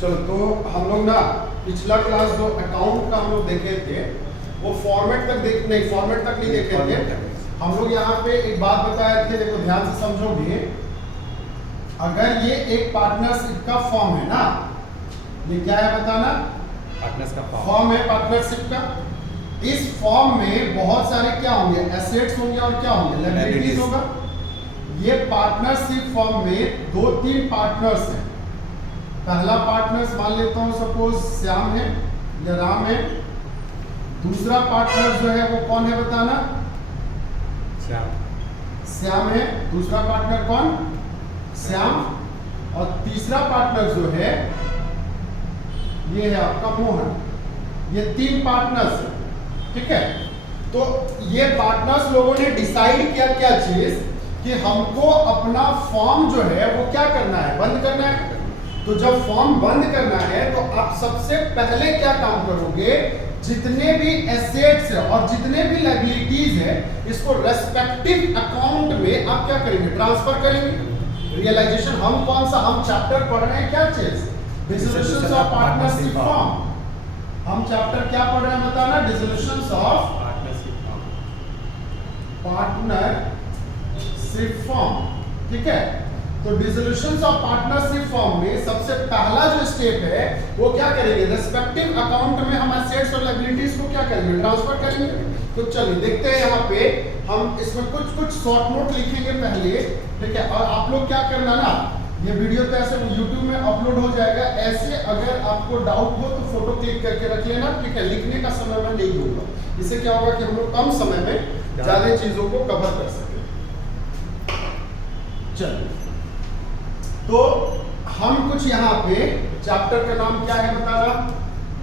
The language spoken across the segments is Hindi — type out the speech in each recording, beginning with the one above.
चलो तो हम लोग ना पिछला क्लास जो अकाउंट का हम लोग देखे थे वो फॉर्मेट तक फॉर्मेट तक नहीं देखे थे। हम लोग यहाँ पे एक बात बताए थे, देखो ध्यान से समझोगे। अगर ये एक पार्टनरशिप का फॉर्म है ना, ये क्या है बताना? पार्टनर्स का फॉर्म है पार्टनरशिप का। इस फॉर्म में बहुत सारे क्या होंगे? एसेट्स होंगे और क्या होंगे? लायबिलिटीज होगा। ये पार्टनरशिप फॉर्म में दो तीन पार्टनर्स हैं। पहला पार्टनर्स मान लेता हूं सपोज श्याम है या राम है। दूसरा पार्टनर जो है वो कौन है बताना? श्याम है। दूसरा पार्टनर कौन? श्याम। और तीसरा पार्टनर जो है ये है आपका मोहन। ये तीन पार्टनर्स हैं, ठीक है। तो ये पार्टनर्स लोगों ने डिसाइड किया क्या चीज कि हमको अपना फॉर्म जो है वो क्या करना है? बंद करना है। तो जब फॉर्म बंद करना है तो आप सबसे पहले क्या काम करोगे? जितने भी एसेट्स है और जितने भी लायबिलिटीज है इसको रेस्पेक्टिव अकाउंट में आप क्या करेंगे? ट्रांसफर करेंगे। रियलाइजेशन हम कौन सा हम चैप्टर पढ़ रहे हैं? क्या चीज? Dissolution of partnership form. हम चैप्टर क्या पढ़ रहे हैं बताना? डिसोल्यूशन ऑफ पार्टनरशिप फॉर्म, ठीक है। तो डिसोल्यूशन ऑफ पार्टनरशिप फॉर्म में सबसे पहला जो स्टेप है वो क्या करेंगे? रेस्पेक्टिव अकाउंट में हम एसेट्स और लायबिलिटीज को क्या करेंगे? ट्रांसफर करेंगे। तो चलिए देखते हैं। यहाँ पे हम इसमें कुछ शॉर्ट नोट लिखेंगे पहले, ठीक है। और आप लोग क्या करना ना, ये वीडियो तो ऐसे YouTube में अपलोड हो जाएगा। ऐसे अगर आपको डाउट हो तो फोटो क्लिक करके रख लेना, ठीक है। लिखने का समय मैं नहीं दूंगा। इससे क्या होगा कि हम लोग कम समय में ज्यादा चीजों को कवर कर सके। चलिए तो हम कुछ यहाँ पे चैप्टर का नाम क्या है बताना?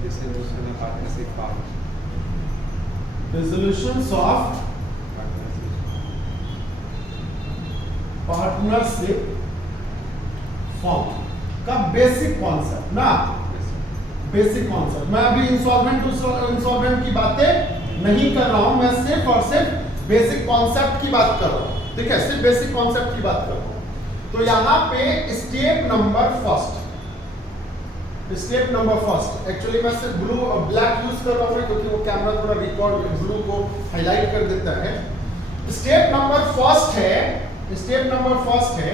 Dissolution of partnership form. Dissolution of partnership form का बेसिक कॉन्सेप्ट ना, बेसिक कॉन्सेप्ट। मैं अभी इंसॉल्वेंट की बातें नहीं कर रहा हूं, मैं सिर्फ और सिर्फ बेसिक कॉन्सेप्ट की बात कर रहा हूं, ठीक है। सिर्फ बेसिक कॉन्सेप्ट की बात कर रहा हूं। तो यहां पे स्टेप नंबर फर्स्ट एक्चुअली मैं सिर्फ ब्लू और ब्लैक यूज कर रहा हूं क्योंकि वो कैमरा थोड़ा रिकॉर्ड ब्लू को हाईलाइट कर देता है। स्टेप नंबर फर्स्ट है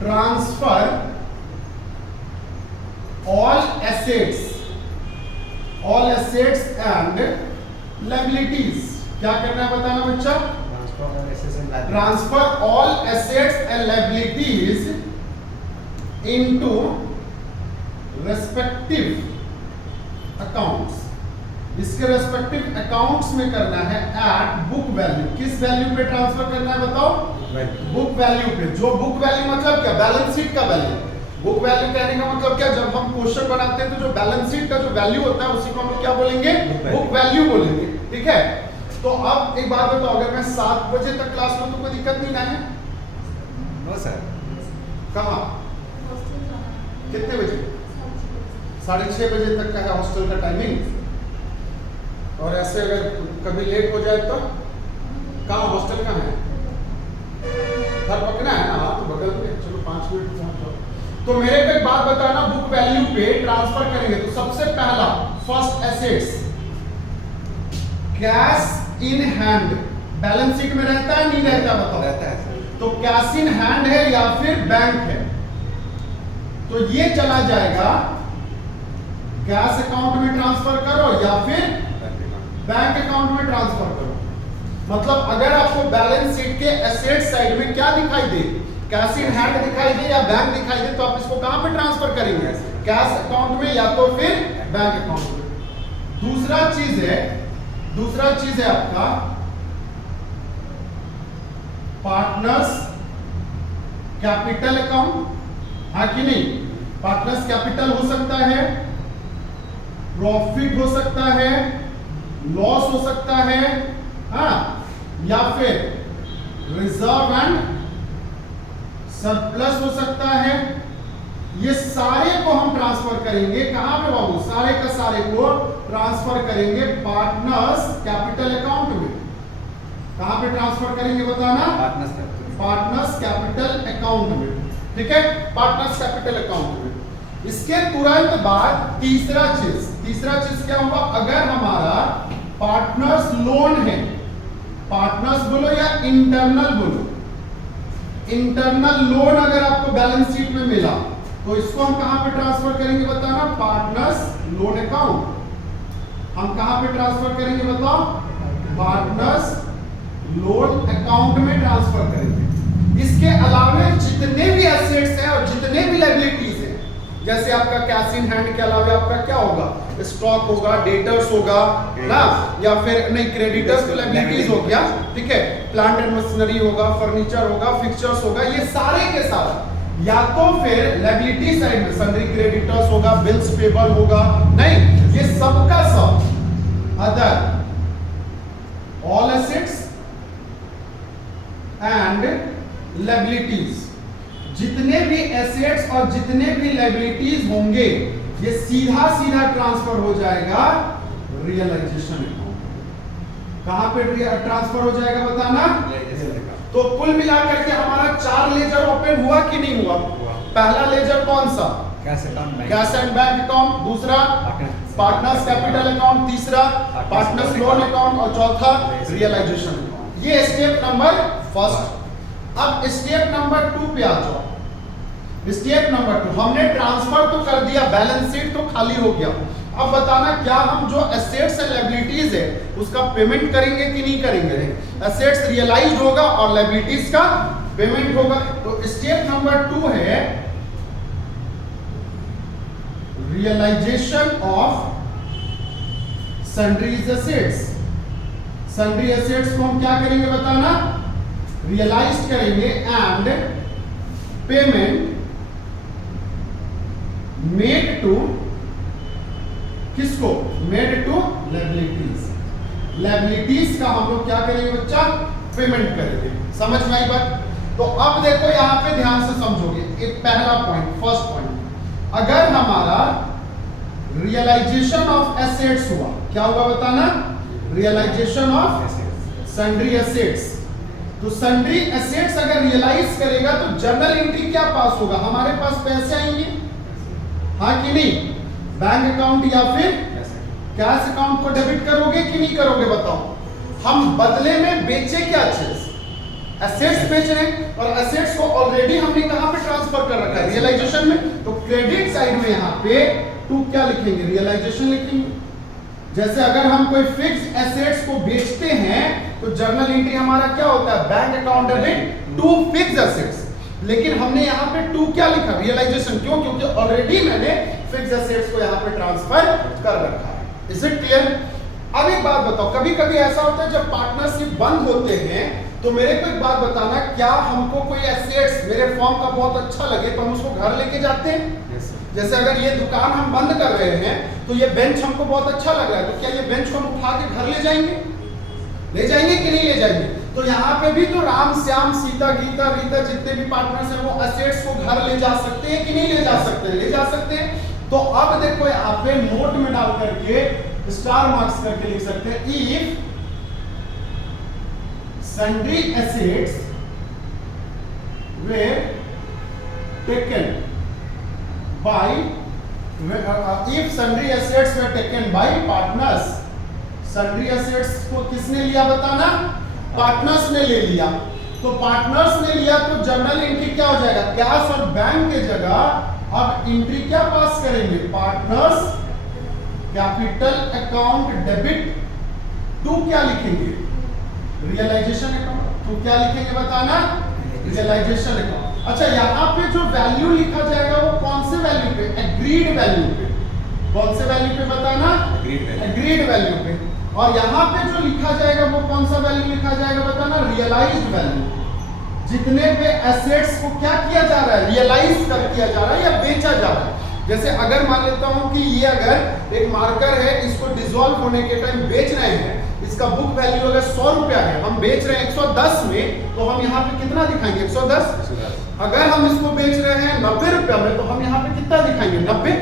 transfer all assets and liabilities. क्या करना है बताना बच्चा? Transfer all assets and liabilities into respective accounts. इसके रेस्पेक्टिव अकाउंट्स में करना है एट बुक वैल्यू। किस वैल्यू पे ट्रांसफर करना है बताओ? बुक वैल्यू पे। जो बुक वैल्यू मतलब क्या? बैलेंस शीट का वैल्यू। बुक वैल्यू कहने का मतलब क्या? जब हम क्वेश्चन बनाते हैं तो जो बैलेंस शीट का जो वैल्यू होता है उसी को हम क्या बोलेंगे? बुक वैल्यू बोलेंगे, ठीक है। तो अब एक बात बताओ, अगर मैं 7 बजे तक क्लास लूं तो कोई दिक्कत नहीं ना है? No sir. कहाँ? कितने बजे? 6:30 बजे तक का है हॉस्टल का टाइमिंग। और ऐसे अगर कभी लेट हो जाए तो कहाँ हॉस्टल कहाँ है? घर पकड़ना है ना? हाँ तो बगल में, चलो 5 मिनट पहुंच जाओ। तो मेरे को एक बात बताना, बुक वैल्यू पे ट्रांसफर करेंगे तो सबसे पहला first assets cash in hand. Balance sheet में रहता है नहीं रहता बताओ? रहता है सर। तो कैश इन हैंड है या फिर बैंक है? तो ये चला जाएगा कैश अकाउंट में ट्रांसफर करो या फिर बैंक अकाउंट में ट्रांसफर करो। मतलब अगर आपको बैलेंस शीट के एसेट साइड में क्या दिखाई दे? कैश इन हैंड दिखाई दे या बैंक दिखाई दे, तो आप इसको कहां पे ट्रांसफर करेंगे? कैश अकाउंट में या तो फिर बैंक अकाउंट में। दूसरा चीज है आपका पार्टनर्स कैपिटल अकाउंट, हाँ कि नहीं? पार्टनर्स कैपिटल हो सकता है, प्रॉफिट हो सकता है, लॉस हो सकता है, हाँ, या फिर रिजर्व एंड सरप्लस हो सकता है। ये सारे को हम ट्रांसफर करेंगे कहां पे बाबू? सारे का सारे को ट्रांसफर करेंगे पार्टनर्स कैपिटल अकाउंट में। कहां पे ट्रांसफर करेंगे बताना? पार्टनर्स कैपिटल अकाउंट में, ठीक है। पार्टनर्स कैपिटल अकाउंट में इसके तुरंत बाद तीसरा चीज क्या होगा, अगर हमारा पार्टनर्स लोन है, पार्टनर्स बोलो या इंटरनल बोलो, इंटरनल लोन अगर आपको बैलेंस शीट में मिला तो इसको हम कहां पे ट्रांसफर करेंगे बताना, पार्टनर्स लोन अकाउंट। हम कहां पे ट्रांसफर करेंगे बताओ, पार्टनर्स लोन अकाउंट में ट्रांसफर करेंगे। इसके अलावा जितने भी एसेट्स हैं और जितने भी लायबिलिटीज हैं, जैसे आपका कैश इन हैंड के अलावा आपका क्या होगा, स्टॉक होगा, डेटर्स होगा ना, या फिर नहीं क्रेडिटर्स तो लायबिलिटीज हो गया, ठीक है, प्लांट एंड मशीनरी होगा, फर्नीचर होगा, फिक्चर्स होगा, ये सारे के सारे या तो फिर लायबिलिटी साइड में सन्ड्री क्रेडिटर्स होगा, बिल्स पेबल होगा, नहीं ये सबका सब other all assets and liabilities, जितने भी एसेट्स और जितने भी लायबिलिटीज होंगे ये सीधा ट्रांसफर हो जाएगा रियलाइजेशन अकाउंट। कहां पे ट्रांसफर हो जाएगा बताना, तो कुल मिलाकर के हमारा 4 लेजर ओपन हुआ कि नहीं हुआ। पहला लेजर कौन सा, कैश एंड बैंक अकाउंट, दूसरा पार्टनर्स कैपिटल अकाउंट, तीसरा पार्टनर्स लोन अकाउंट और चौथा रियलाइजेशन अकाउंट। ये स्टेप नंबर फर्स्ट। अब स्टेप नंबर 2 पे आ जाओ। स्टेप नंबर 2 हमने ट्रांसफर तो कर दिया, बैलेंस शीट तो खाली हो गया। अब बताना क्या हम जो एसेट्स एंड लायबिलिटीज है उसका पेमेंट करेंगे कि नहीं करेंगे। एसेट्स रियलाइज्ड होगा और लायबिलिटीज का पेमेंट होगा। तो स्टेप नंबर 2 है realisation of sundries assets. Sundry assets को हम क्या करेंगे बताना, रियलाइज करेंगे एंड पेमेंट मेड टू, किसको, मेड टू लायबिलिटीज। लायबिलिटीज का हम लोग क्या करेंगे बच्चा, पेमेंट करेंगे। समझ में आई बात। तो अब देखो यहां पे ध्यान से समझोगे, एक पहला पॉइंट, फर्स्ट पॉइंट, अगर हमारा रियलाइजेशन ऑफ एसेट्स हुआ, क्या हुआ बताना, रियलाइजेशन ऑफ सन्ड्री एसेट्स। तो सन्ड्री एसेट्स अगर रियलाइज करेगा तो जर्नल एंट्री क्या पास होगा, हमारे पास पैसे आएंगे, हाँ कि नहीं, बैंक अकाउंट या फिर कैश अकाउंट को डेबिट करोगे कि नहीं करोगे बताओ। हम बदले में बेचे क्या चीज, एसेट्स बेच रहे हैं और एसेट्स को ऑलरेडी हमने कहां पे ट्रांसफर कर रखा है, रियलाइजेशन में। तो क्रेडिट साइड में यहां पे 2 क्या लिखेंगे, रियलाइजेशन लिखेंगे। जैसे अगर हम कोई फिक्स एसेट्स को बेचते हैं तो जर्नल एंट्री हमारा क्या होता है, bank account debit to fix assets. लेकिन हमने यहाँ पे 2 क्या लिखा, रियलाइजेशन, क्यों, क्योंकि ऑलरेडी मैंने फिक्स एसेट्स को यहाँ पे ट्रांसफर कर रखा है। Is it clear. अब एक बात बताओ, कभी कभी ऐसा होता है जब पार्टनरशिप बंद होते हैं तो मेरे को एक बात बताना, क्या हमको कोई एसेट्स मेरे फॉर्म का बहुत अच्छा लगे तो हम उसको घर लेके जाते हैं। जैसे अगर ये दुकान हम बंद कर रहे हैं तो ये बेंच हमको बहुत अच्छा लग रहा है, तो क्या ये बेंच को हम उठा के घर ले जाएंगे कि नहीं ले जाएंगे। तो यहाँ पे भी तो राम श्याम सीता गीता रीता जितने भी पार्टनर्स हैं वो एसेट्स को घर ले जा सकते हैं कि नहीं ले जा सकते, ले जा सकते हैं। तो अब देखो यहाँ पे नोट में डाल करके स्टार मार्क्स करके लिख सकते हैं, if sundry assets were taken by if sundry assets were taken by partners, sundry assets को किसने लिया बताना, पार्टनर्स ने ले लिया। तो पार्टनर्स ने लिया तो जर्नल एंट्री क्या हो जाएगा, कैश और बैंक के जगह अब एंट्री क्या पास करेंगे, partners capital account debit to क्या लिखेंगे, रियलाइजेशन अकाउंट। तो क्या लिखेंगे बताना, रियलाइजेशन अकाउंट। अच्छा यहाँ पे जो वैल्यू लिखा जाएगा वो कौन से वैल्यू पे, एग्रीड वैल्यू पे। कौन से वैल्यू पे बताना, एग्रीड वैल्यू पे। और यहाँ पे जो लिखा जाएगा वो कौन सा वैल्यू लिखा जाएगा बताना, रियलाइज्ड वैल्यू। जितने पे एसेट्स को क्या किया जा रहा है, रियलाइज कर किया जा रहा है या बेचा जा रहा है। जैसे अगर मान लेता हूं कि ये अगर एक मार्कर है, इसको डिसॉल्व होने के टाइम बेच रहे हैं, इसका बुक वैल्यू अगर 100 रुपया है, हम बेच रहे हैं 110 में, तो हम यहाँ पे कितना दिखाएंगे, 110। अगर हम इसको बेच रहे हैं 90 रुपया में, तो हम यहाँ पे कितना दिखाएंगे, 90।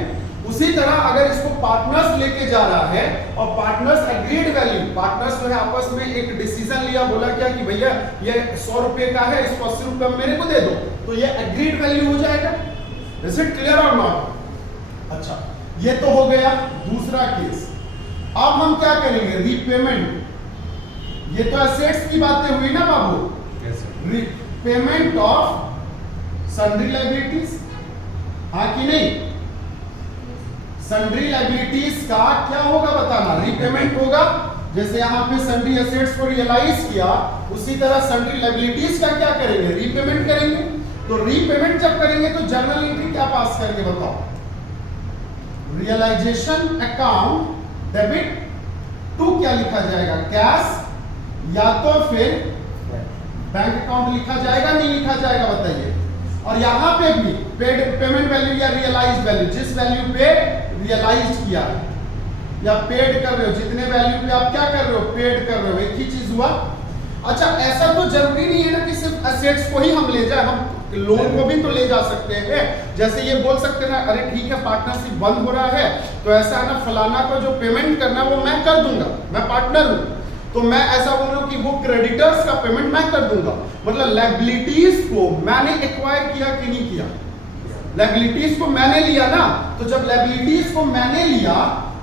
उसी तरह अगर इसको पार्टनर्स लेके जा रहा है और पार्टनर्स एग्रीड वैल्यू, पार्टनर्स जो है आपस में एक डिसीजन लिया, बोला क्या कि भैया ये 100 रुपए का है, इसको 80 रुपए मेरे को दे दो, तो ये एग्रीड वैल्यू हो जाएगा। इज इट क्लियर और नॉट। अच्छा, ये तो हो गया दूसरा केस। अब हम क्या करेंगे? रीपेमेंट। ये तो एसेट्स की बातें हुई ना बाबू। Yes, sir. Repayment of sundry liabilities, हाँ कि नहीं? सन्ड्री लायबिलिटीज का क्या होगा बताना? रीपेमेंट होगा। जैसे यहाँ पे सन्ड्री एसेट्स को रियलाइज किया, उसी तरह सन्ड्री लायबिलिटीज का क्या करेंगे? रीपेमेंट करेंगे। तो रीपेमेंट जब करेंगे तो जर्नल एंट्री क्या पास करेंगे बताओ? रियलाइजेशन अकाउंट डेबिट टू क्या लिखा जाएगा? कैश, या तो फिर बैंक अकाउंट लिखा जाएगा, नहीं लिखा जाएगा बताइए? और यहां पे भी पेड पेमेंट वैल्यू या रियलाइज वैल्यू, जिस वैल्यू पे रियलाइज किया या पेड कर रहे हो, जितने वैल्यू पे आप क्या कर रहे हो? पेड कर रहे हो, एक ही चीज हुआ। अच्छा, ऐसा तो जरूरी नहीं है ना कि सिर्फ एसेट्स को ही हम ले जाए, हम लोन को भी तो ले जा सकते हैं। जैसे ये बोल सकते हैं ना, अरे ठीक है पार्टनरशिप बंद हो रहा है तो ऐसा है ना, फलाना को जो पेमेंट करना वो मैं कर दूंगा, मैं पार्टनर हूं, तो मैं ऐसा बोल रहा हूं कि वो क्रेडिटर्स का पेमेंट मैं कर दूंगा। मतलब लायबिलिटीज को मैंने एक्वायर किया कि नहीं किया? लायबिलिटीज को मैंने लिया ना। तो जब लायबिलिटीज को मैंने लिया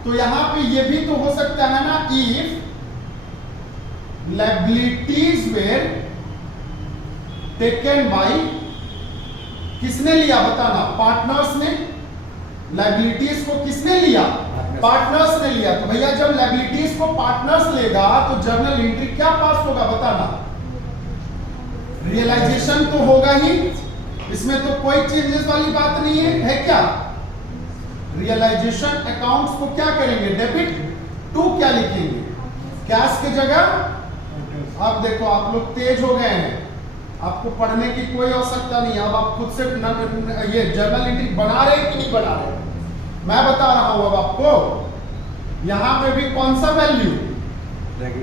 तो यहां पे ये भी तो हो सकता है ना, if liabilities were taken bye, किसने लिया बताना? पार्टनर्स ने। लायबिलिटीज को किसने लिया? पार्टनर्स ने लिया। तो भैया जब लायबिलिटीज को पार्टनर्स लेगा तो जर्नल एंट्री क्या पास होगा बताना? रियलाइजेशन तो होगा ही, इसमें तो कोई चेंजेस वाली बात नहीं है क्या? रियलाइजेशन अकाउंट्स को क्या करेंगे? डेबिट टू क्या लिखेंगे? कैश की जगह। अब देखो आप लोग तेज हो गए हैं, आपको पढ़ने की कोई आवश्यकता नहीं है। अब आप खुद से ये जर्नल एंट्री बना रहे हैं कि नहीं बना रहे? मैं बता रहा हूं अब आपको। यहां पे भी कौन सा वैल्यू?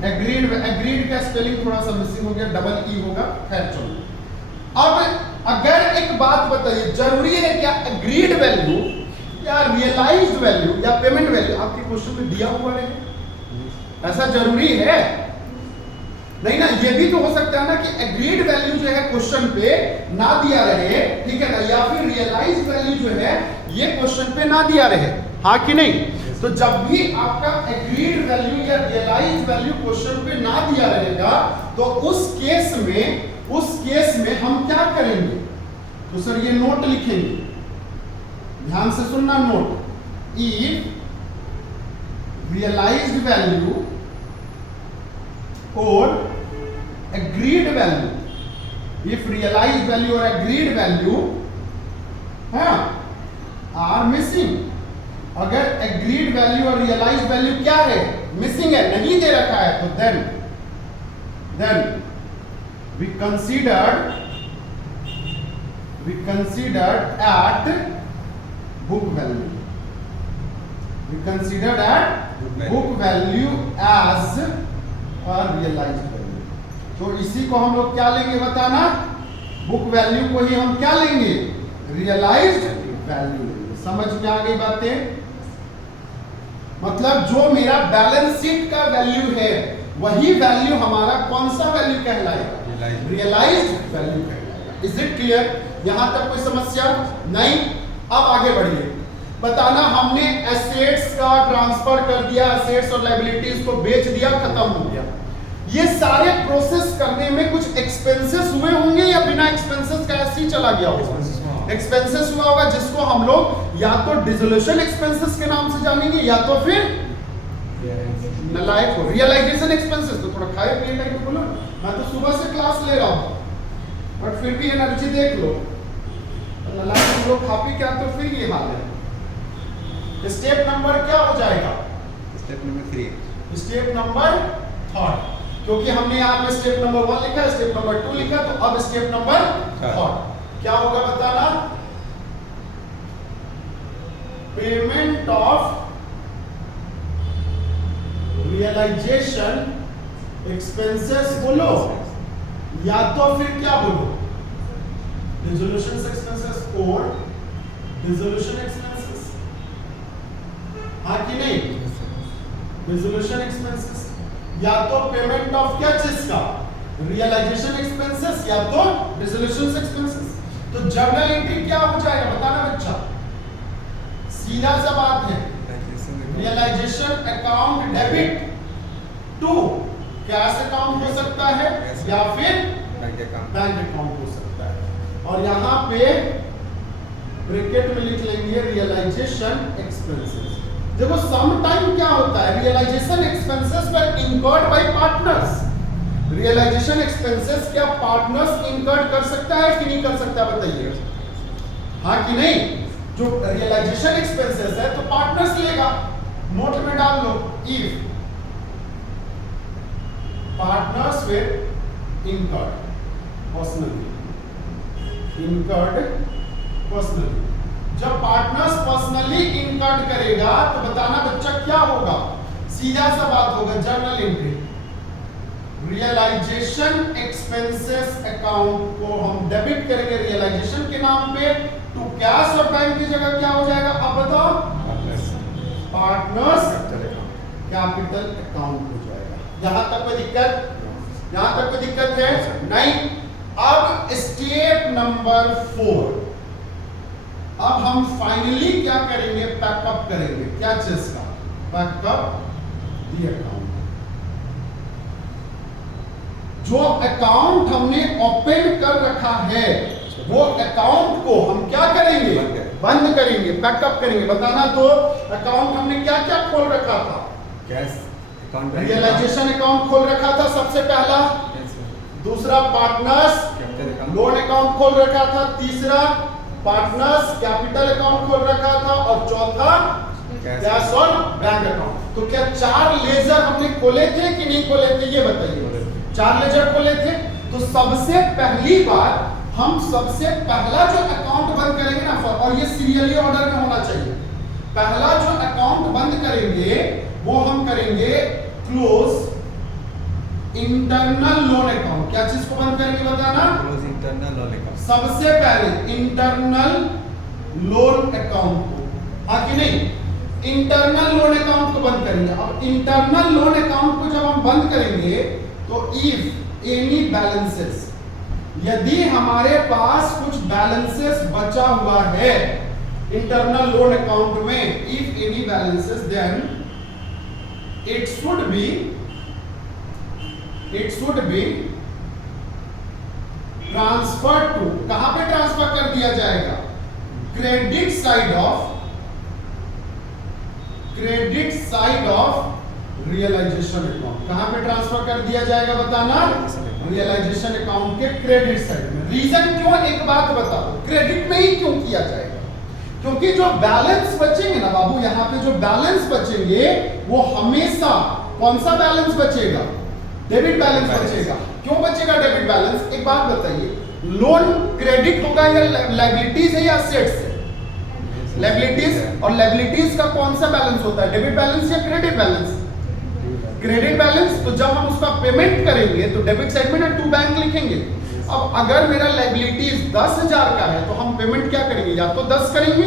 एग्रीड। एग्रीड का स्पेलिंग थोड़ा सा मिसिंग हो गया, डबल ई होगा, खैर चलो। अब अगर एक बात बताइए, जरूरी है क्या एग्रीड वैल्यू या रियलाइज्ड वैल्यू या पेमेंट वैल्यू आपके क्वेश्चन में दिया हुआ रहे? ऐसा जरूरी है? नहीं ना। ये भी तो हो सकता है ना कि एग्रीड वैल्यू जो है क्वेश्चन पे ना दिया रहे, ठीक है ना, या फिर रियलाइज्ड वैल्यू जो है ये क्वेश्चन पे ना दिया रहे, हाँ कि नहीं? तो जब भी आपका एग्रीड वैल्यू या रियलाइज्ड वैल्यू क्वेश्चन पे ना दिया रहेगा तो उस केस में हम क्या करेंगे? तो सर ये नोट लिखेंगे, ध्यान से सुनना नोट। इफ रियलाइज्ड वैल्यू और agreed value, if realized value or agreed value are missing, अगर agreed value और realized value क्या है? missing है, नहीं दे रखा है, तो then we considered at book value. We considered at book value as a realized value. तो इसी को हम लोग क्या लेंगे बताना? बुक वैल्यू को ही हम क्या लेंगे? रियलाइज्ड वैल्यू लेंगे। समझ में आ गई बातें? मतलब जो मेरा बैलेंस शीट का वैल्यू है वही वैल्यू हमारा कौन सा वैल्यू कहलाएगा? रियलाइज्ड वैल्यू कहलाएगा। Is it clear? यहां तक कोई समस्या नहीं? अब आगे बढ़िए, बताना हमने एसेट्स का ट्रांसफर कर दिया, एसेट्स और लायबिलिटीज को बेच दिया, खत्म हो गया। ये सारे प्रोसेस करने में कुछ एक्सपेंसेस हुए होंगे या बिना एक्सपेंसेस का ऐसे ही चला गया होगा? एक्सपेंसेस हुआ होगा, जिसको हम लोग या तो डिसोल्यूशन एक्सपेंसेस के नाम से जानेंगे या तो फिर नलायक हो रियलाइजेशन एक्सपेंसेस। तो थोड़ा खाए पिए टाइप बोलो, मैं तो सुबह से क्लास ले रहा हूँ बट फिर भी एनर्जी देख लो। नलायक हम लोग खा पी क्या तो फिर ये हाल है। स्टेप नंबर क्या हो जाएगा? Step number 3। स्टेप नंबर 3, क्योंकि हमने यहाँ पे स्टेप नंबर 1 लिखा, स्टेप नंबर 2 लिखा, तो अब स्टेप नंबर 3 क्या होगा बताना? पेमेंट ऑफ रियलाइजेशन एक्सपेंसेस बोलो या तो फिर क्या बोलो? डिसोल्यूशन एक्सपेंसेस और डिसोल्यूशन एक्सपेंसेस, हाँ कि नहीं? डिसोल्यूशन एक्सपेंसेस या तो पेमेंट ऑफ क्या चीज का? रियलाइजेशन एक्सपेंसेस या तो डिसोल्यूशन एक्सपेंसेस। तो जर्नल एंट्री क्या हो जाएगा बताना बच्चा? सीधा सा बात है, realisation account debit to cash account हो सकता है या फिर बैंक अकाउंट हो सकता है। और यहाँ पे ब्रैकेट में लिख लेंगे रियलाइजेशन एक्सपेंसेस। देखो सम टाइम क्या होता है, रियलाइजेशन एक्सपेंसेस पर incurred by partners. Realisation expenses क्या पार्टनर्स इनकर्ड कर सकता है कि नहीं कर सकता, बताइए हाँ कि नहीं। जो रियलाइजेशन एक्सपेंसेस है तो पार्टनर्स लेगा, नोट में डाल लो, if partners will incurred personally. जब पार्टनर्स पर्सनली इनकर्ड करेगा तो बताना बच्चा क्या होगा, सीधा सा बात होगा, journal entry realisation expenses account को हम डेबिट करेंगे रियलाइजेशन के नाम पे टू कैश, और बैंक की जगह क्या हो जाएगा, अब बताओ, पार्टनर्स कैपिटल अकाउंट हो जाएगा। यहां तक कोई दिक्कत, यहां तक कोई दिक्कत है नहीं। अब स्टेप नंबर 4, अब हम फाइनली क्या करेंगे, पैकअप करेंगे। क्या चीज का पैकअप, दी अकाउंट। जो अकाउंट हमने ओपन कर रखा है वो अकाउंट को हम क्या करेंगे, बंद करेंगे, पैकअप करेंगे। बताना तो अकाउंट हमने क्या क्या खोल रखा था, कैश अकाउंट, रियलाइजेशन अकाउंट खोल रखा था सबसे पहला, दूसरा पार्टनर्स लोन अकाउंट खोल रखा था, तीसरा पार्टनर्स कैपिटल अकाउंट खोल रखा था, और चौथा कैश और बैंक अकाउंट। तो क्या 4 लेजर हमने खोले थे कि नहीं खोले थे, ये बताइए। 4 लेजर खोले थे। तो सबसे पहली बार हम सबसे पहला जो अकाउंट बंद करेंगे ना, और ये सीरियली ऑर्डर में होना चाहिए, पहला जो अकाउंट बंद करेंगे वो हम करेंगे क्लोज इंटरनल लोन अकाउंट। क्या चीज को बंद करेंगे बताना, क्लोज इंटरनल लोन अकाउंट। सबसे पहले इंटरनल लोन अकाउंट को, हाँ कि नहीं, इंटरनल लोन अकाउंट को बंद करेंगे। अब इंटरनल लोन अकाउंट को जब हम बंद करेंगे तो इफ एनी बैलेंसेस, यदि हमारे पास कुछ बैलेंसेस बचा हुआ है इंटरनल लोन अकाउंट में, if any balances, then it should be transfer to, कहां पे ट्रांसफर कर दिया जाएगा, credit side of realisation account. कहां पे ट्रांसफर कर दिया जाएगा बताना, रियलाइजेशन अकाउंट के क्रेडिट साइड में। रीजन क्यों, एक बात बता दो, क्रेडिट में ही क्यों किया जाएगा, क्योंकि जो बैलेंस बचेंगे ना बाबू, यहाँ पे जो बैलेंस बचेंगे वो हमेशा कौन सा बैलेंस बचेगा, डेबिट बैलेंस बचेगा। क्यों बचेगा डेबिट बैलेंस, एक बात बताइए, लोन क्रेडिट होगा या लायबिलिटीज है या असेट्स है, लायबिलिटीज, और लायबिलिटीज का कौन सा बैलेंस होता है, डेबिट बैलेंस या क्रेडिट बैलेंस, क्रेडिट बैलेंस। तो जब हम उसका पेमेंट करेंगे तो डेबिट साइड में ना टू बैंक लिखेंगे। अब अगर मेरा लायबिलिटीज 10,000 का है तो हम पेमेंट क्या करेंगे, या तो 10 करेंगे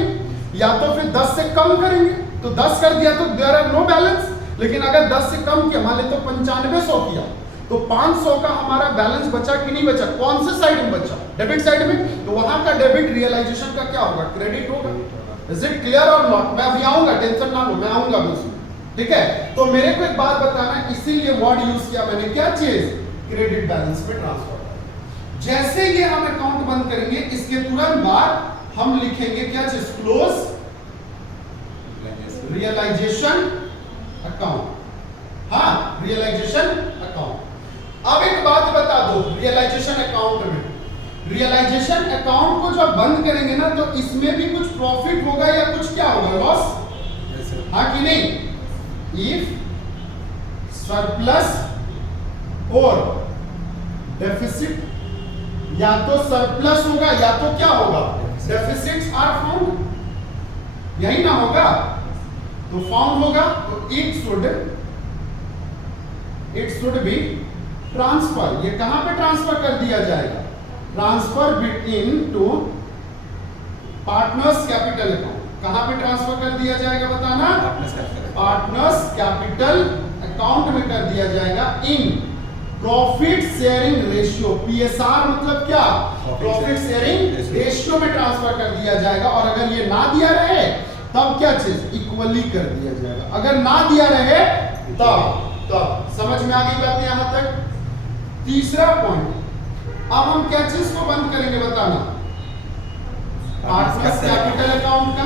या तो फिर 10 से कम करेंगे। तो 10 कर दिया तो देयर आर नो बैलेंस, लेकिन अगर 10 से कम किया, मान ले तो 9500 किया, तो 500 का हमारा बैलेंस बचा कि नहीं बचा, कौन से साइड में बचा, डेबिट साइड में। तो वहां का डेबिट रियलाइजेशन का क्या होगा, क्रेडिट होगा। इज इट क्लियर और नॉट, मैं अभी आऊंगा, टेंशन ना लो, मैं आऊंगा उसमें, ठीक है। तो मेरे को एक बात बताना, इसीलिए वर्ड यूज किया मैंने, क्या चीज, क्रेडिट बैलेंस में ट्रांसफर। जैसे ये हम अकाउंट बंद करेंगे इसके तुरंत बाद हम लिखेंगे क्या चीज, क्लोज रियलाइजेशन अकाउंट। हाँ, रियलाइजेशन अकाउंट। अब एक बात बता दो, रियलाइजेशन अकाउंट में, रियलाइजेशन अकाउंट को जब बंद करेंगे ना तो इसमें भी कुछ प्रॉफिट होगा या कुछ क्या होगा, लॉस, हाँ कि नहीं। इफ सरप्लस और डेफिसिट, या तो सरप्लस होगा या तो क्या होगा, डेफिसिट्स आर फाउंड, यही ना होगा, तो फाउंड होगा, तो इट शुड बी ट्रांसफर। ये कहां पे ट्रांसफर कर दिया जाएगा, transfer between two partners capital account. कहां पे ट्रांसफर कर दिया जाएगा बताना, पार्टनर्स कैपिटल अकाउंट में कर दिया जाएगा, in profit sharing ratio, PSR मतलब क्या, प्रॉफिट शेयरिंग रेशियो में ट्रांसफर कर दिया जाएगा। और अगर ये ना दिया रहे तब क्या चीज इक्वली कर दिया जाएगा, अगर ना दिया रहे तब समझ में आ गई बात यहां तक। तीसरा पॉइंट, अब हम क्या चीज को बंद करेंगे बताना, पार्टनर्स कैपिटल अकाउंट का।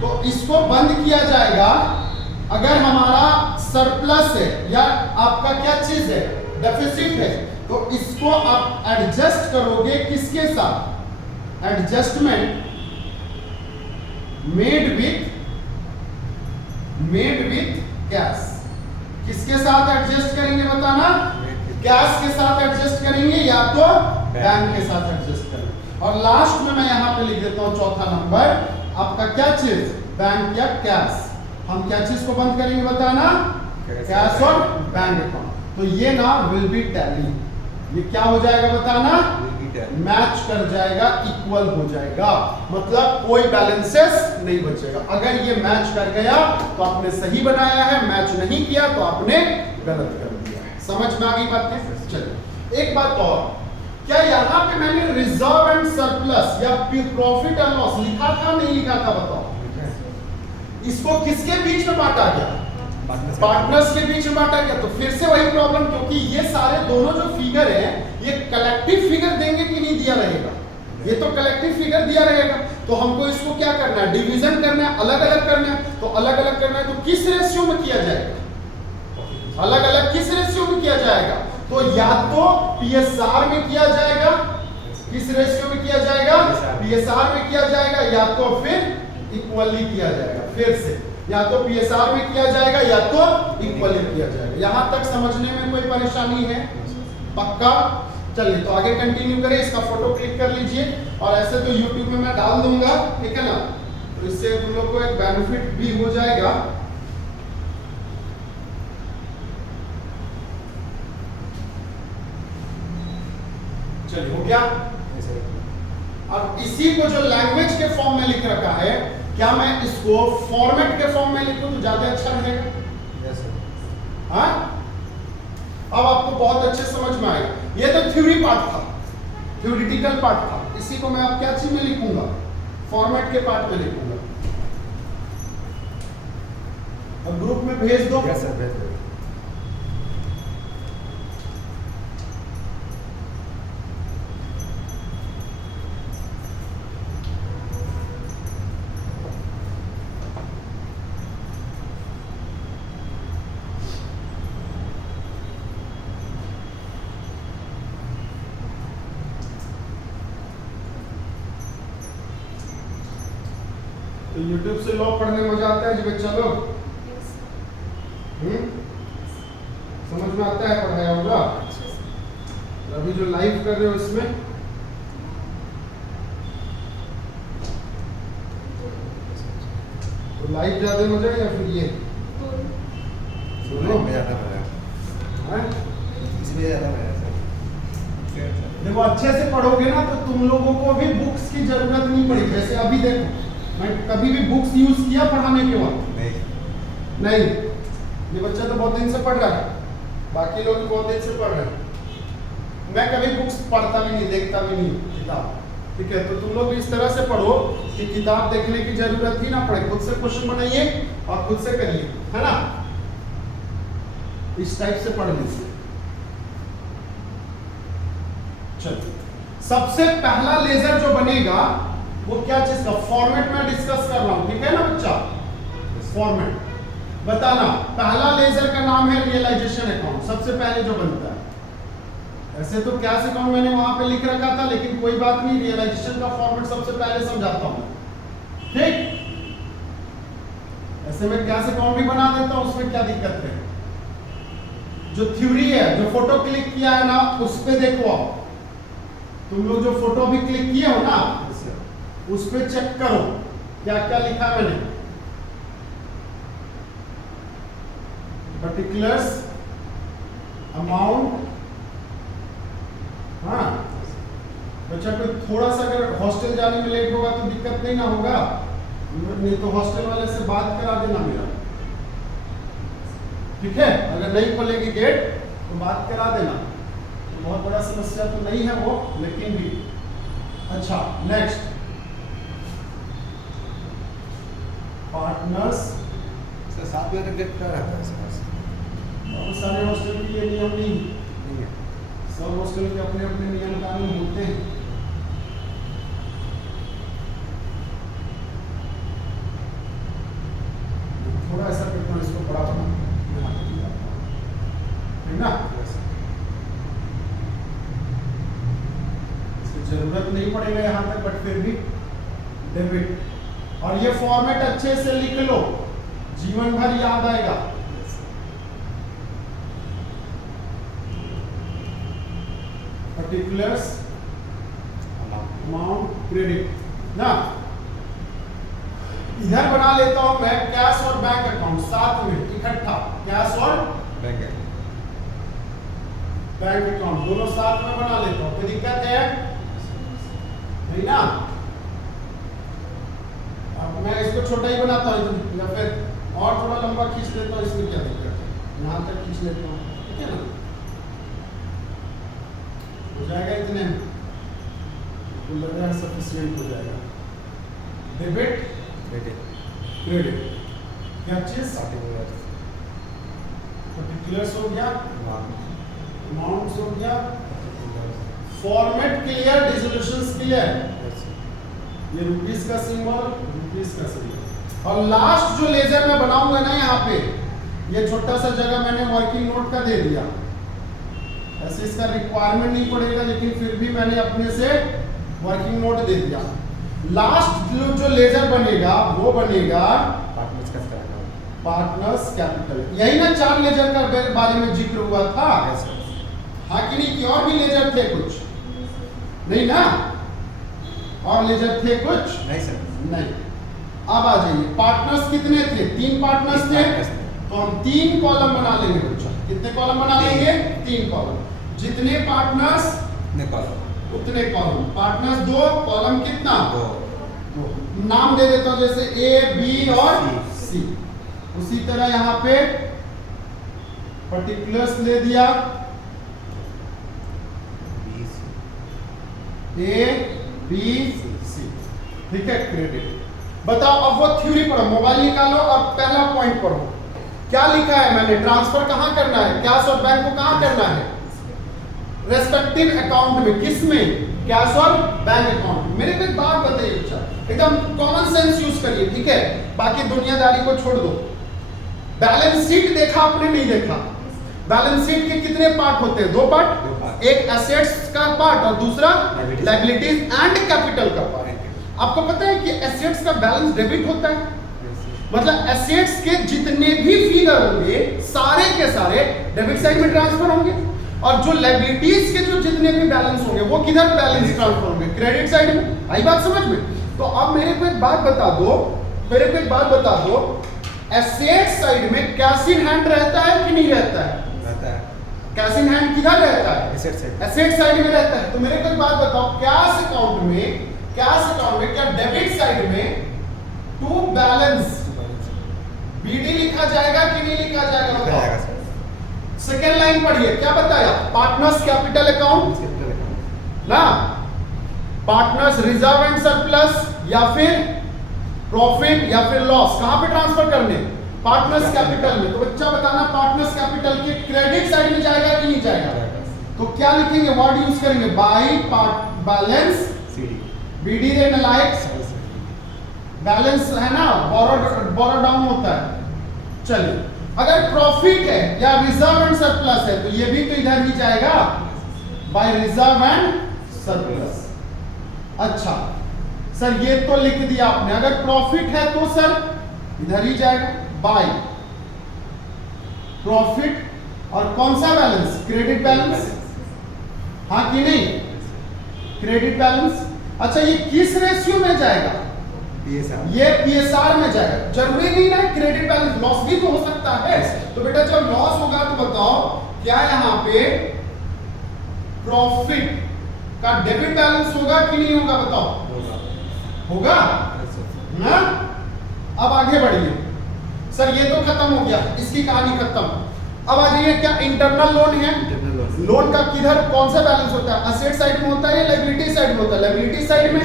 तो इसको बंद किया जाएगा अगर हमारा सरप्लस है या आपका क्या चीज है, डेफिसिट है, तो इसको आप एडजस्ट करोगे किसके साथ, एडजस्टमेंट मेड विथ कैश। किसके साथ एडजस्ट करेंगे बताना, कैश के साथ एडजस्ट करेंगे या तो बैंक के साथ एडजस्ट करेंगे। और लास्ट में मैं यहां पे लिख देता हूं चौथा नंबर, आपका क्या चीज, बैंक या कैश। हम क्या चीज को बंद करेंगे बताना, कैश और बैंक अकाउंट। तो ये ना विल बी टैली, ये क्या हो जाएगा बताना, मैच कर जाएगा, इक्वल हो जाएगा, मतलब कोई बैलेंसेस नहीं बचेगा। अगर ये मैच कर गया तो आपने सही बनाया है, मैच नहीं किया तो आपने गलत कर दिया है। समझ में आ गई बात है। चलिए एक बात और, क्या यहाँ पे मैंने रिजर्व एंड सरप्लस या प्रॉफिट एंड लॉस लिखा था नहीं लिखा था बताओ। इसको किसके बीच में बांटा गया, पार्टनर्स के बीच में बांटा गया। तो फिर से वही प्रॉब्लम, क्योंकि ये सारे दोनों जो फिगर है ये कलेक्टिव फिगर देंगे कि नहीं दिया रहेगा, ये तो कलेक्टिव फिगर दिया रहेगा। तो हमको इसको क्या करना है, डिवीजन करना है, अलग अलग करना है। तो अलग अलग करना है तो किस रेशियो में किया जाएगा, अलग अलग किस रेशियो में किया जाएगा, तो या तो पीएसआर में किया जाएगा, किस रेशियो में किया जाएगा, पीएसआर में किया जाएगा, या तो फिर इक्वली किया जाएगा। फिर से या तो पीएसआर में किया जाएगा या तो इक्वली किया जाएगा। यहां तक समझने में कोई परेशानी है, पक्का। चलिए तो आगे कंटिन्यू करें, इसका फोटो क्लिक कर लीजिए। और ऐसे तो यूट्यूब में मैं डाल दूंगा, ठीक है ना, तो इससे तुम लोग को एक बेनिफिट भी हो जाएगा। चलिए हो गया। अब इसी को जो लैंग्वेज के फॉर्म में लिख रखा है, क्या मैं इसको फॉर्मेट के फॉर्म में लिखूं तो ज्यादा अच्छा रहेगा। हाँ, अब आपको बहुत अच्छे समझ में आएगा। ये तो थ्योरी पार्ट था, थ्योरेटिकल पार्ट था। इसी को मैं अब क्या चीज में लिखूंगा, फॉर्मेट के पार्ट में लिखूंगा। और ग्रुप में भेज दो। यस सर, भेज दो। तो YouTube से लॉ पढ़ने में मजा आता है जी बच्चा लोग, समझ में आता है, पढ़ाया होगा। अभी जो लाइव कर रहे हो इसमें तो लाइव ज्यादा मजा है या फिर ये दोनों में ज्यादा मजा है, इसमें ज्यादा मजा है सर। देखो अच्छे से पढ़ोगे ना तो तुम लोगों को भी बुक्स की जरूरत नहीं पड़ी। जैसे अभी देखो, मैं कभी भी बुक्स यूज किया पढ़ाने के वक्त नहीं। ये बच्चा तो बहुत दिन से पढ़ रहा है, बाकी लोग बहुत दिन से पढ़ रहे हैं। मैं कभी बुक्स पढ़ता भी नहीं, देखता भी नहीं किताब, ठीक है। तो तुम लोग भी इस तरह से पढ़ो कि किताब देखने की जरूरत ही ना पड़े, खुद से क्वेश्चन बनाइए और खुद से करिए, है ना। इस टाइप से पढ़ लीजिए। चलिए, सबसे पहला लेजर जो बनेगा वो क्या चीज का, फॉर्मेट में डिस्कस कर रहा हूं, ठीक है ना बच्चा। फॉर्मेट बताना, पहला लेजर का नाम है रियलाइजेशन अकाउंट, सबसे पहले जो बनता है। ऐसे तो कैश अकाउंट मैंने वहां पे लिख रखा था, लेकिन कोई बात नहीं, रियलाइजेशन का फॉर्मेट सबसे पहले समझाता हूं, ठीक। ऐसे में कैश अकाउंट भी बना देता हूं, उसमें क्या दिक्कत है। जो थ्योरी है, जो फोटो क्लिक किया है ना, उस पे देखो आप, तुम लोग जो फोटो भी क्लिक किए हो ना, उस पे चेक करो क्या क्या लिखा मैंने। पर्टिकुलर्स, अमाउंट, हाँ बच्चा को थोड़ा सा अगर हॉस्टल जाने में लेट होगा तो दिक्कत नहीं ना होगा, नहीं तो हॉस्टल वाले से बात करा देना मेरा, ठीक है। अगर नहीं खोलेगी गेट तो बात करा देना, तो बहुत बड़ा समस्या तो नहीं है वो, लेकिन भी अच्छा। Next partners. सर 7 बजे तक डेट क्या रहता है सर? और सारे हॉस्टल के लिए नियम नहीं, नहीं है। सब हॉस्टल के अपने अपने नियम कानून होते हैं। थोड़ा ऐसा करता हूँ, इसको बड़ा बना है ना, इसकी जरूरत नहीं पड़ेगा यहाँ तक, बट फिर भी डेबिट। और ये फॉर्मेट अच्छे से लिख लो, जीवन भर याद आएगा। पर्टिकुलर्स अमाउंट क्रेडिट ना, इधर बना लेता हूं मैं कैश और बैंक अकाउंट साथ में इकट्ठा, कैश और बैंक अकाउंट दोनों साथ में बना लेता हूं। कोई दिक्कत है नहीं ना? अब मैं इसको छोटा ही बनाता हूं, या फिर और थोड़ा लंबा खींच लेता हूं, इसमें क्या दिक्कत है, यहां तक खींच लेता हूं, ठीक है ना? हो जाएगा इतने में, तो लग रहा है सफिशिएंट हो जाएगा। डेबिट क्रेडिट क्या चीज, पर्टिकुलर्स हो गया, अमाउंट्स हो गया, फॉर्मेट क्लियर, डिसोल्यूशंस क्लियर, ये रुपीस का सिंबल, रुपीस का सिंबल। और लास्ट जो लेजर मैं बनाऊंगा ना यहाँ पे, ये छोटा सा जगह मैंने वर्किंग नोट का दे दिया, ऐसे इसका रिक्वायरमेंट नहीं पड़ेगा, लेकिन फिर भी मैंने अपने से वर्किंग नोट दे दिया। लास्ट जो लेजर बनेगा वो बनेगा पार्टनर्स कैपिटल। यही ना 4 लेजर का बारे में जिक्र हुआ था, हाँ कि नहीं? कि और भी लेजर थे कुछ? नहीं ना, और लेजर थे कुछ? नहीं सर, नहीं। अब आ जाइए, पार्टनर्स कितने थे? 3 पार्टनर्स थे, तो हम 3 कॉलम बना लेंगे बच्चा। कितने कॉलम बना लेंगे? 3 कॉलम। जितने पार्टनर्स उतने कॉलम। पार्टनर्स 2, कॉलम कितना? 2। नाम दे देता हूं, जैसे ए, बी और सी। उसी तरह यहाँ पे पर्टिकुलर्स ले दिया, ए, बी, सी, ठीक है, क्रेडिट। बताओ, अब वो थ्योरी पढ़ो, मोबाइल निकालो और पहला पॉइंट पढ़ो। क्या लिखा है मैंने? ट्रांसफर कहाँ करना है? कैश और बैंक को कहाँ करना है? रेस्पेक्टिव अकाउंट में। किस में? कैश और बैंक अकाउंट में। मेरे को एक बात बताइए बच्चा, एकदम कॉमन सेंस यूज करिए, ठीक है? बाकी दुनियादारी को छोड़ दो। बैलेंस शीट देखा आपने? नहीं देखा? बैलेंस शीट के कितने पार्ट होते हैं? 2 पार्ट। एक एसेट्स का पार्ट और दूसरा लायबिलिटीज एंड कैपिटल का पार्ट। आपको पता है कि एसेट्स का बैलेंस डेबिट होता है, मतलब एसेट्स के जितने भी फिगर होंगे सारे के सारे डेबिट साइड में ट्रांसफर होंगे, और जो लायबिलिटीज के जो जितने भी बैलेंस होंगे वो किधर बैलेंस ट्रांसफर होंगे? क्रेडिट साइड में। आई बात समझ में? तो अब मेरे को एक बात बता दो, एसेट साइड में कैश इन हैंड रहता है कि नहीं रहता है? कैश इन हैंड किधर रहता है? एसेट साइड में रहता है। तो मेरे को एक बात बताओ, कैश अकाउंट में क्या डेबिट साइड में टू बैलेंस बीडी लिखा जाएगा कि नहीं लिखा जाएगा? बताओ। सेकेंड लाइन पढ़िए, क्या बताया? पार्टनर्स कैपिटल अकाउंट ना, पार्टनर्स रिजर्व एंड सरप्लस, या फिर प्रॉफिट, या फिर लॉस, कहां पे ट्रांसफर करने? पार्टनर्स कैपिटल में। तो बच्चा बताना, पार्टनर्स कैपिटल के क्रेडिट साइड में जाएगा कि नहीं जाएगा? तो क्या लिखेंगे? वर्ड यूज करेंगे, by balance BD then like balance है ना, बोरो डाउन होता है। चलिए, अगर प्रॉफिट है या रिजर्व एंड सरप्लस है तो ये भी तो इधर ही जाएगा, बाय रिजर्व एंड सरप्लस। अच्छा सर, ये तो लिख दिया आपने। अगर प्रॉफिट है तो सर इधर ही जाएगा, बाय प्रॉफिट। और कौन सा बैलेंस? क्रेडिट बैलेंस, हाँ कि नहीं? Credit balance. अच्छा, ये किस रेशियो में जाएगा? ये पीएसआर में जाएगा। जरूरी नहीं ना क्रेडिट बैलेंस, लॉस भी तो हो सकता है। तो बेटा जब लॉस होगा तो बताओ, क्या यहाँ पे प्रॉफिट का डेबिट बैलेंस होगा कि नहीं होगा? बताओ। होगा ना? अब आगे बढ़िए। सर ये तो खत्म हो गया, इसकी कहानी खत्म। अब आ जाइए, क्या इंटरनल लोन है? लोन का किधर कौन सा बैलेंस होता है, असेट साइड में होता है या लायबिलिटी साइड में होता है, लायबिलिटी साइड में।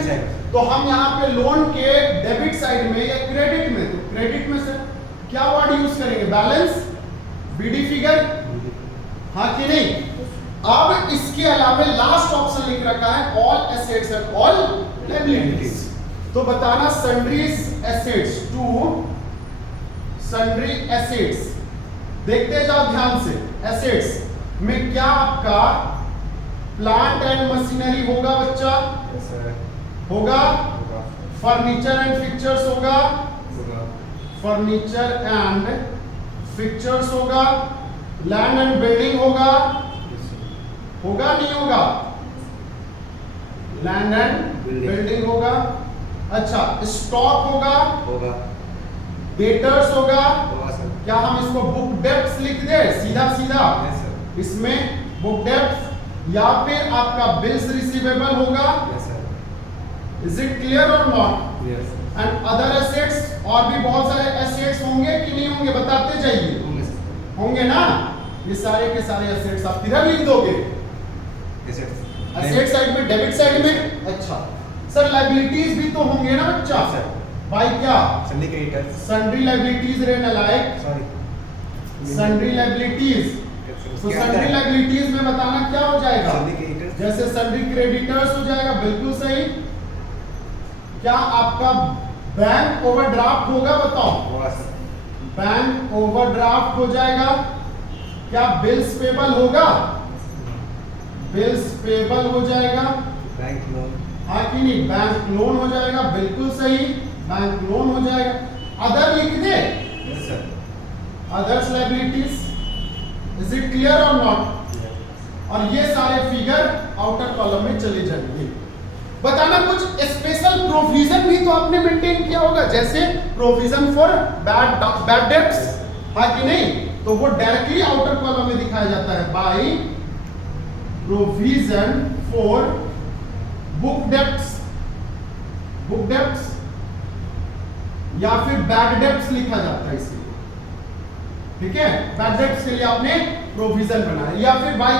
तो हम यहाँ पे लोन के डेबिट साइड में या क्रेडिट में, तो क्रेडिट में से क्या वर्ड यूज करेंगे, बैलेंस, बीडी फिगर, हाँ कि नहीं। अब इसके अलावा लास्ट ऑप्शन लिख रखा है all assets and all liabilities. तो बताना sundries assets to sundry assets, देखते जाओ ध्यान से। एसेट्स में क्या आपका प्लांट एंड मशीनरी होगा बच्चा, होगा, फर्नीचर एंड फिक्चर्स होगा, फर्नीचर एंड फिक्चर्स होगा, लैंड एंड बिल्डिंग होगा, होगा नहीं होगा, लैंड एंड बिल्डिंग होगा। अच्छा, स्टॉक होगा, होगा, डेटर्स होगा, सर। क्या हम इसको बुक डेब्ट्स लिख दे सीधा सीधा, यस सर, इसमें बुक डेब्ट्स, या फिर आपका बिल्स रिसीवेबल होगा। Yes sir, is it clear और not. Yes and other assets, और भी बहुत सारे एसेट्स होंगे कि नहीं होंगे, बताते जाइए, होंगे सर, होंगे ना। ये सारे के सारे एसेट्स आप किधर लिख दोगे, एसेट साइड में, डेबिट साइड में। अच्छा सर, लायबिलिटीज भी तो होंगे ना बच्चा, सर। भाई क्या, सन्नी क्रेडिटर्स, सन्ड्री लायबिलिटीज रहने लायक, सॉरी, सन्ड्री लायबिलिटीज। तो सन्ड्री लायबिलिटीज में बताना क्या हो जाएगा, सन्नी क्रेडिटर्स, जैसे सन्ड्री क्रेडिटर्स हो जाएगा, बिल्कुल सही। क्या आपका बैंक ओवरड्राफ्ट होगा, बताओ, होगा सर, बैंक ओवरड्राफ्ट हो जाएगा। क्या बिल्स पेबल होगा, बिल्स पेबल हो जाएगा, बैंक लोन, हाँ कि नहीं, बैंक लोन हो जाएगा, बिल्कुल सही, बैंक लोन हो जाएगा। अदर लिख दे, yes sir, others liabilities, is it clear और नॉट। और ये सारे फिगर आउटर कॉलम में चले जाएंगे। बताना कुछ स्पेशल प्रोविजन भी तो आपने मेंटेन किया होगा, जैसे प्रोविजन फॉर बैड डेब्ट्स, हाँ कि नहीं, तो वो डायरेक्टली आउटर कॉलम में दिखाया जाता है by provision for book debts, book debts या फिर बैड डेब्ट्स लिखा जाता है इसे, ठीक है। बैड डेब्ट्स के लिए आपने प्रोविजन बनाया, या फिर बाय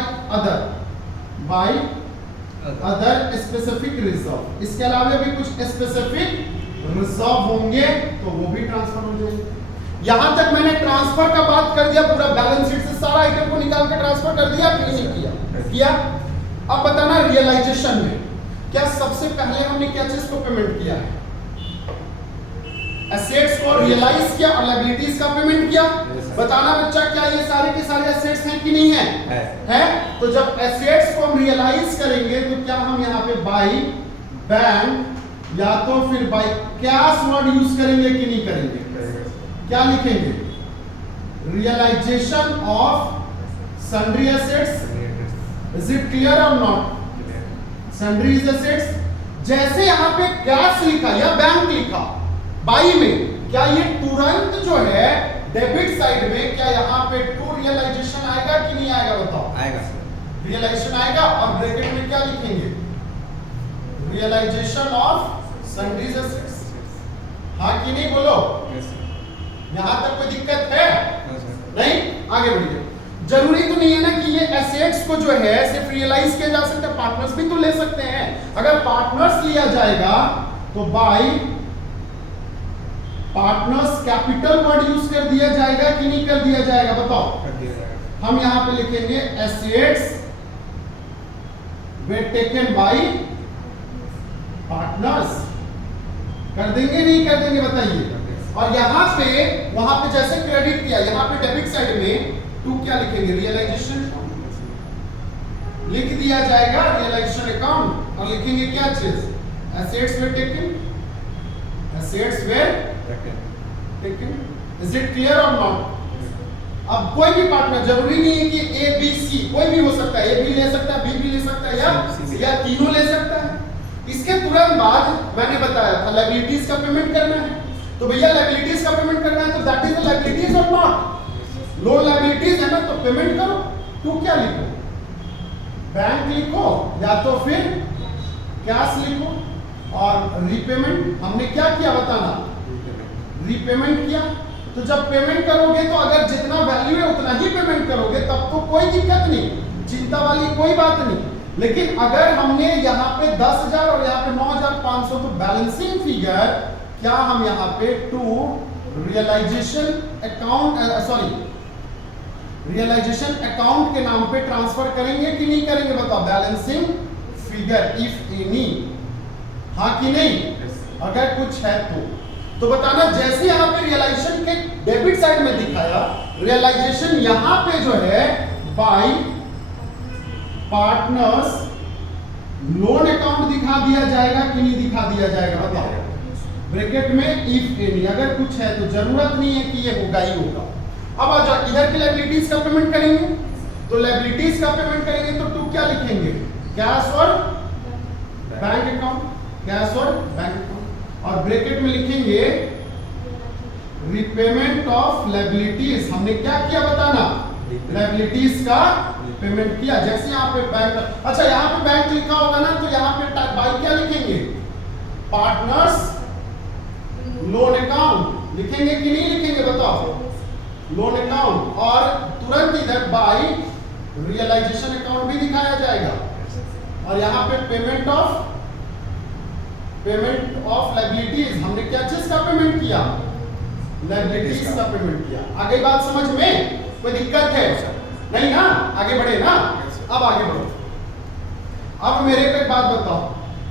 अदर स्पेसिफिक रिजर्व। इसके अलावा भी कुछ स्पेसिफिक रिजर्व होंगे तो वो भी ट्रांसफर हो जाएंगे। यहां तक मैंने ट्रांसफर का बात कर दिया, पूरा बैलेंस शीट से सारा आइटम को निकाल के ट्रांसफर कर दिया कि नहीं किया, किया। अब बताना रियलाइजेशन में क्या सबसे पहले हमने क्या चीज को पेमेंट किया है, एसेट्स को रियलाइज किया और लायबिलिटीज का पेमेंट किया। बताना बच्चा क्या ये सारे के सारे एसेट्स हैं कि नहीं है, है। तो जब एसेट्स को हम रियलाइज करेंगे तो क्या हम यहाँ पे बाय बैंक या तो फिर बाय कैश वर्ड यूज करेंगे कि नहीं करेंगे, क्या लिखेंगे, realisation of sundry assets, is it clear और नॉट। सन्ड्री एसेट्स, जैसे यहाँ पे कैश लिखा या बैंक लिखा बाई में, क्या ये तुरंत जो है डेबिट साइड में, क्या यहाँ पे टू रियलाइजेशन आएगा कि नहीं आएगा, बताओ। आएगा सर, रियलाइजेशन आएगा, और ब्रैकेट में क्या लिखेंगे, रियलाइजेशन ऑफ सन्ड्री एसेट्स, हाँ कि नहीं, बोलो। यहां तक कोई दिक्कत है नहीं, आगे बढ़िए। जरूरी तो नहीं है ना कि ये एसेट्स को जो है सिर्फ रियलाइज किया जा सकता है, पार्टनर्स भी तो ले सकते हैं। अगर पार्टनर्स लिया जाएगा तो bye partners capital word use कर दिया जाएगा कि नहीं कर दिया जाएगा, बताओ। हम यहां पे लिखेंगे assets way taken by partners, कर देंगे नहीं कर देंगे, बताइए। और यहाँ पे वहां पे जैसे क्रेडिट किया, यहाँ पे डेबिट साइड में टू क्या लिखेंगे, रियलाइजेशन लिख दिया जाएगा, रियलाइजेशन अकाउंट, और लिखेंगे क्या चीज, assets where taken, assets where taken, is it clear और नॉट। अब कोई भी पार्टनर, जरूरी नहीं है कि ए बी सी, कोई भी हो सकता है, ए भी ले सकता है, बी भी ले सकता है, या तीनों ले सकता है। इसके तुरंत बाद मैंने बताया था लायबिलिटीज का पेमेंट करना है, तो भैया लायबिलिटीज का पेमेंट करना है तो दैट इज द लायबिलिटीज और नॉट, लोन लायबिलिटीज है ना, तो पेमेंट करो। टू क्या लिखो, बैंक लिखो या तो फिर कैश लिखो, और रीपेमेंट हमने क्या किया बताना, रीपेमेंट किया। तो जब पेमेंट करोगे तो अगर जितना वैल्यू है उतना ही पेमेंट करोगे, तब तो कोई दिक्कत नहीं, चिंता वाली कोई बात नहीं। लेकिन अगर हमने यहाँ पे 10,000 और यहाँ पे 9,500 तो बैलेंसिंग फिगर क्या हम यहाँ पे टू रियलाइजेशन अकाउंट के नाम पे ट्रांसफर करेंगे कि नहीं करेंगे बताओ? बैलेंसिंग फिगर इफ एनी, हाँ कि नहीं? अगर कुछ है तो बताना। जैसे यहाँ पे रियलाइजेशन के डेबिट साइड में दिखाया, रियलाइजेशन यहाँ पे जो है बाय पार्टनर्स लोन अकाउंट दिखा दिया जाएगा कि नहीं दिखा दिया जाएगा बताओ? ब्रैकेट में इफ एनी, अगर कुछ है तो जरूरत नहीं है कि ये होगा ही होगा। अब आ जाओ इधर की लायबिलिटीज का पेमेंट करेंगे, तो लायबिलिटीज का पेमेंट करेंगे तो टू क्या लिखेंगे? कैश और बैंक अकाउंट, कैश और बैंक अकाउंट, और ब्रैकेट में लिखेंगे रिपेमेंट ऑफ लायबिलिटीज। हमने क्या किया बताना? लायबिलिटीज का पेमेंट किया। जैसे यहाँ पे बैंक, अच्छा यहाँ पे बैंक लिखा होगा ना, तो यहाँ पे बाई क्या लिखेंगे? पार्टनर्स लोन अकाउंट लिखेंगे कि नहीं लिखेंगे बताओ? लोन अकाउंट, और तुरंत इधर बाय रियलाइजेशन अकाउंट भी दिखाया जाएगा। और यहाँ पे पेमेंट ऑफ लायबिलिटीज, हमने क्या चीज का पेमेंट किया? लायबिलिटीज का पेमेंट किया। आगे बात समझ में कोई दिक्कत है? नहीं ना? आगे बढ़े ना? अब आगे बढ़ो। अब मेरे को एक बात बताओ,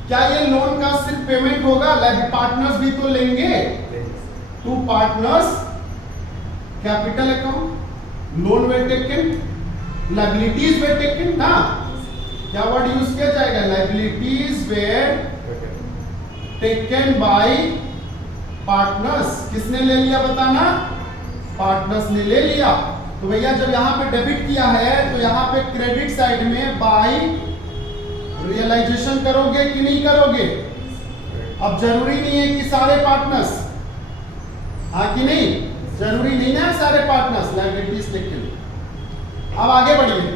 क्या ये लोन का सिर्फ पेमेंट होगा? पार्टनर्स भी तो लेंगे। To partners capital account, loan were taken, liabilities were taken ना? क्या वर्ड यूज किया जाएगा? Liabilities were taken by partners. किसने ले लिया बताना? पार्टनर्स ने ले लिया। तो भैया जब यहाँ पे डेबिट किया है तो यहाँ पे क्रेडिट साइड में बाय रियलाइजेशन करोगे कि नहीं करोगे? अब जरूरी नहीं है कि सारे पार्टनर्स, हाँ कि नहीं? जरूरी नहीं ना सारे पार्टनर्स लायबिलिटीज लेकिन। अब आगे बढ़िए,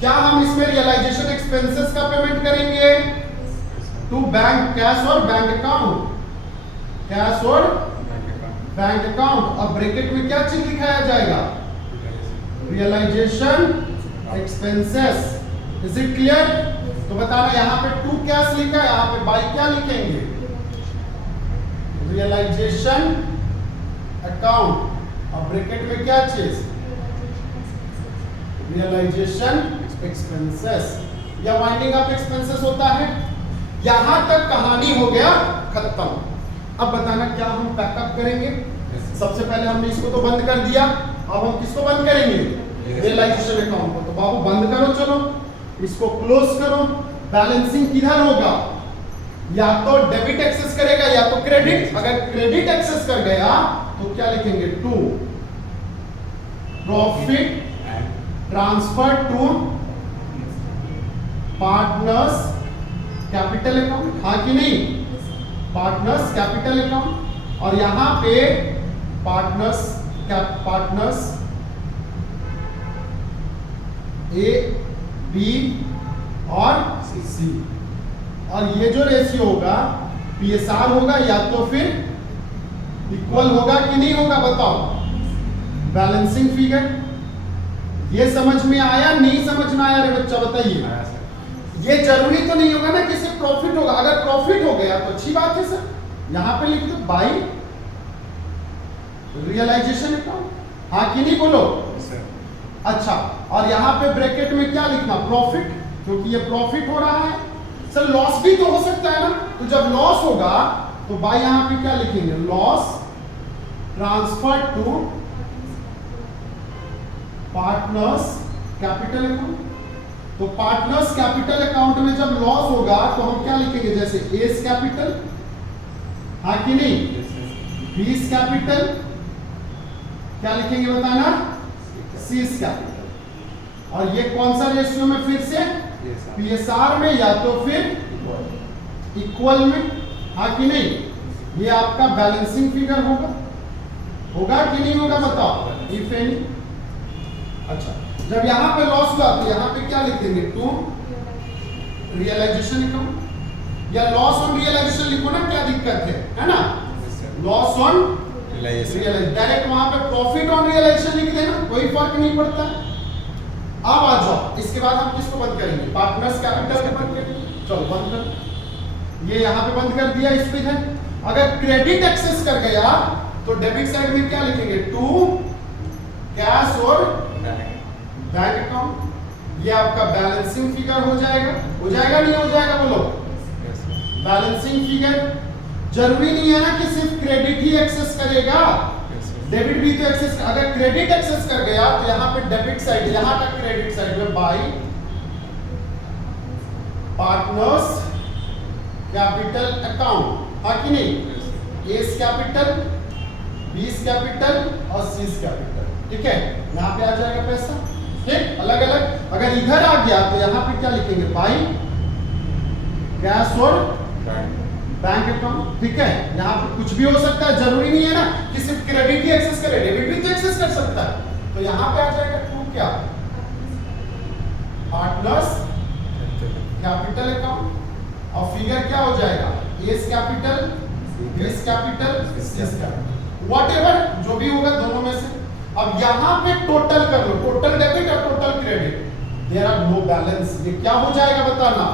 क्या हम इसमें रियलाइजेशन एक्सपेंसेस का पेमेंट करेंगे? टू बैंक, कैश और बैंक अकाउंट, कैश और बैंक अकाउंट, और ब्रैकेट में क्या चीज लिखाया जाएगा? Realisation expenses. Is it clear? तो बताना यहाँ पे टू कैश लिखा है, यहाँ पे बाय क्या लिखेंगे? रियलाइजेशन अकाउंट, और ब्रैकेट में क्या चीज? रियलाइजेशन एक्सपेंसेस, या वाइंडिंग अप एक्सपेंसेस होता है। यहां तक कहानी हो गया खत्म। अब बताना क्या हम पैकअप करेंगे? सबसे पहले हमने इसको तो बंद कर दिया, अब हम किसको बंद करेंगे? रियलाइजेशन अकाउंट को। तो बाबू बंद करो, चलो इसको क्लोज करो। बैलेंसिंग किधर होगा? या तो डेबिट एक्सेस करेगा या तो क्रेडिट। अगर क्रेडिट एक्सेस कर गया तो क्या लिखेंगे? To profit transfer to partners capital account, हाँ कि नहीं? पार्टनर्स कैपिटल अकाउंट, और यहां पे पार्टनर्स ए बी और सी, और ये जो रेशियो होगा पीएसआर होगा या तो फिर इक्वल होगा कि नहीं होगा बताओ? Balancing figure. ये समझ में आया? नहीं समझ में आया रे बच्चा बताइए? ये जरूरी तो नहीं होगा ना कि सिर्फ प्रॉफिट होगा। अगर प्रॉफिट हो गया तो अच्छी बात है सर, यहां पे लिख दो बाय रियलाइजेशन अकाउंट, हाँ कि नहीं बोलो? अच्छा, और यहाँ पे ब्रैकेट में क्या लिखना? प्रॉफिट, क्योंकि ये प्रॉफिट हो रहा है। सर लॉस भी तो हो सकता है ना, तो जब लॉस होगा तो बाय यहाँ पे क्या लिखेंगे? Loss transfer to partners capital account. तो पार्टनर्स कैपिटल अकाउंट में जब लॉस होगा तो हम क्या लिखेंगे? जैसे एस कैपिटल, हाँ कि नहीं? बीस कैपिटल, क्या लिखेंगे बताना? सीस कैपिटल। और ये कौन सा रेशियो में? फिर से पीएसआर में या तो फिर इक्वल में, हाँ कि नहीं? ये आपका बैलेंसिंग फिगर होगा कि नहीं होगा बताओ? If any. अच्छा, जब यहां पे लॉस हुआ तो यहां पे क्या लिख देंगे? टू रियलाइजेशन अकाउंट, या लॉस ऑन रियलाइजेशन लिखो ना, क्या दिक्कत है ना? लॉस ऑन रियलाइजेशन, डायरेक्ट वहां पे प्रॉफिट ऑन रियलाइजेशन लिख देना, कोई फर्क नहीं पड़ता। अब आ जाओ, इसके बाद हम किसको बंद करेंगे? पार्टनर्स कैपिटल को बंद करेंगे। चलो बंद कर, ये यहाँ पे बंद कर दिया इस पे है। अगर क्रेडिट एक्सेस कर गया तो डेबिट साइड में क्या लिखेंगे? टू कैश और बैंक अकाउंट। ये आपका बैलेंसिंग फिगर हो जाएगा। हो जाएगा नहीं हो जाएगा बोलो? Balancing figure. जरूरी नहीं है ना कि सिर्फ क्रेडिट ही एक्सेस करेगा, डेबिट भी तो एक्सेस। अगर क्रेडिट एक्सेस कर गया तो यहाँ पे डेबिट साइड, यहाँ तक क्रेडिट साइड में बाय पार्टनर्स कैपिटल अकाउंट, हाँ कि नहीं? एस कैपिटल, बीस कैपिटल और सीस कैपिटल, ठीक है? यहाँ पे आ जाएगा पैसा, ठीक? अलग अलग। अगर इधर आ गया तो यहाँ पे क्या लिखेंगे? बाय कैश और बैंक अकाउंट, ठीक है? यहाँ पे कुछ भी हो सकता है, जरूरी नहीं है ना कि सिर्फ क्रेडिट ही एक्सेस करे, डेबिट भी तो एक्सेस कर सकता है। तो यहाँ पे आ जाएगा टू क्या? पार्टनर्स कैपिटल अकाउंट और फिगर क्या हो जाएगा? एस कैपिटल, बीस कैपिटल, सीस कैपिटल, व्हाटएवर जो भी होगा दोनों में से। अब यहाँ पे टोटल कर लो, टोटल डेबिट और total credit. There are no balance, ये क्या हो जाएगा बताना?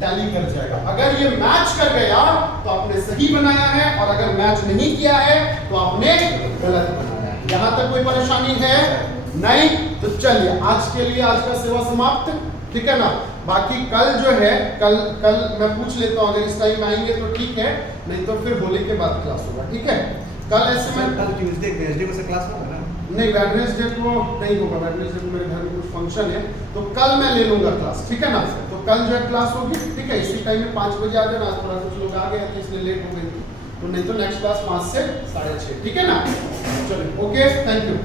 टैली कर जाएगा। अगर ये मैच कर गया तो आपने सही बनाया है, और अगर मैच नहीं किया है तो आपने गलत बनाया है। यहाँ तक कोई परेशानी है? नहीं? तो चलिए आज के लिए आज का सेवा समाप्त, ठीक है ना? बाकी कल जो है, कल मैं पूछ लेता हूँ, अगर इस टाइम आएंगे तो ठीक है, नहीं तो फिर होली के बाद क्लास होगा, ठीक है? कल ऐसे में कल ट्यूसडे वेडनेसडे को से क्लास होगा ना? नहीं, वेडनेसडे को नहीं होगा, वेडनेसडे को मेरे घर में कुछ फंक्शन है, तो कल मैं ले लूंगा क्लास, ठीक है ना? तो कल जो है क्लास होगी, ठीक है? इसी टाइम में 5 बजे आ जाना। आज थोड़ा कुछ लोग आ गए थे इसलिए लेट हो गई थी, तो नहीं तो नेक्स्ट क्लास 5 से 6:30, ठीक है ना? चलिए, ओके, थैंक यू।